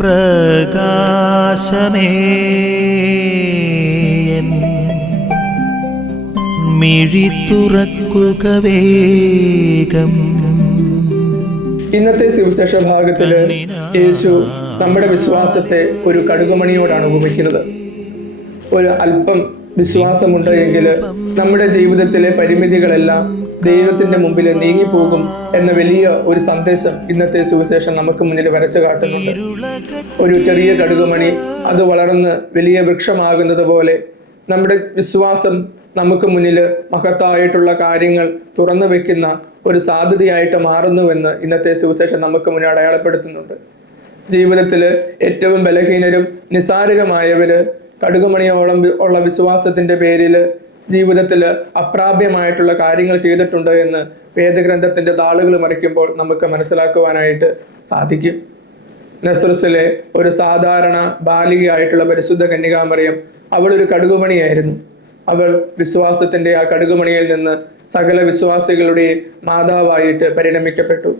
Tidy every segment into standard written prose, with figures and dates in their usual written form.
പ്രകാശമേ മിഴി തുറക്കുക വേഗം. ഇന്നത്തെ സുവിശേഷ ഭാഗത്തില് യേശു നമ്മുടെ വിശ്വാസത്തെ ഒരു കടുകുമണിയോടാണ് ഉപമിക്കുന്നത്. ഒരു അല്പം വിശ്വാസമുണ്ട് എങ്കിൽ നമ്മുടെ ജീവിതത്തിലെ പരിമിതികളെല്ലാം ദൈവത്തിന്റെ മുമ്പിൽ നീങ്ങിപ്പോകും എന്ന വലിയ ഒരു സന്ദേശം ഇന്നത്തെ സുവിശേഷം നമുക്ക് മുന്നിൽ വരച്ചു കാട്ടുന്നുണ്ട്. ഒരു ചെറിയ കടുകുമണി അത് വളർന്ന് വലിയ വൃക്ഷമാകുന്നത് പോലെ നമ്മുടെ വിശ്വാസം നമുക്ക് മുന്നിൽ മഹത്തായിട്ടുള്ള കാര്യങ്ങൾ തുറന്നു വെക്കുന്ന ഒരു സാധ്യതയായിട്ട് മാറുന്നുവെന്ന് ഇന്നത്തെ സുവിശേഷം നമുക്ക് മുന്നിൽ അടയാളപ്പെടുത്തുന്നുണ്ട്. ജീവിതത്തിൽ ഏറ്റവും ബലഹീനരും നിസാരരുമായവര് കടുകുമണിയോളം ഉള്ള വിശ്വാസത്തിന്റെ പേരിൽ ജീവിതത്തിൽ അപ്രാപ്യമായിട്ടുള്ള കാര്യങ്ങൾ ചെയ്തിട്ടുണ്ട് എന്ന് വേദഗ്രന്ഥത്തിന്റെ താളുകൾ മറിക്കുമ്പോൾ നമുക്ക് മനസ്സിലാക്കുവാനായിട്ട് സാധിക്കും. നസ്രസിലെ ഒരു സാധാരണ ബാലികയായിട്ടുള്ള പരിശുദ്ധ കന്യകാമറിയം അവളൊരു കടുകുമണിയായിരുന്നു. അവൾ വിശ്വാസത്തിന്റെ ആ കടുകുമണിയിൽ നിന്ന് സകല വിശ്വാസികളുടെ മാതാവായിട്ട് പരിണമിക്കപ്പെട്ടു.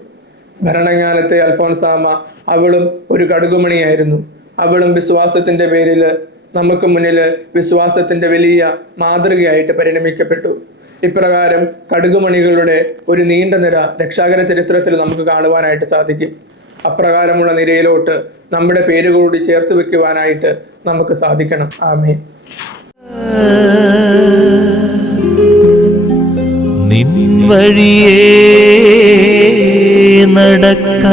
ഭരണങ്ങാനത്തെ അൽഫോൻസാമ അവളും ഒരു കടുകുമണിയായിരുന്നു. അവളും വിശ്വാസത്തിന്റെ പേരിൽ നമുക്ക് മുന്നിൽ വിശ്വാസത്തിന്റെ വലിയ മാതൃകയായിട്ട് പരിണമിക്കപ്പെട്ടു. ഇപ്രകാരം കടുകുമണികളുടെ ഒരു നീണ്ട നിര രക്ഷാകര ചരിത്രത്തിൽ നമുക്ക് കാണുവാനായിട്ട് സാധിക്കും. അപ്രകാരമുള്ള നിരയിലോട്ട് നമ്മുടെ പേരുകൂടി ചേർത്ത് വെക്കുവാനായിട്ട് നമുക്ക് സാധിക്കണം. ആമേൻ. നിൻ വഴിയേ നടക്ക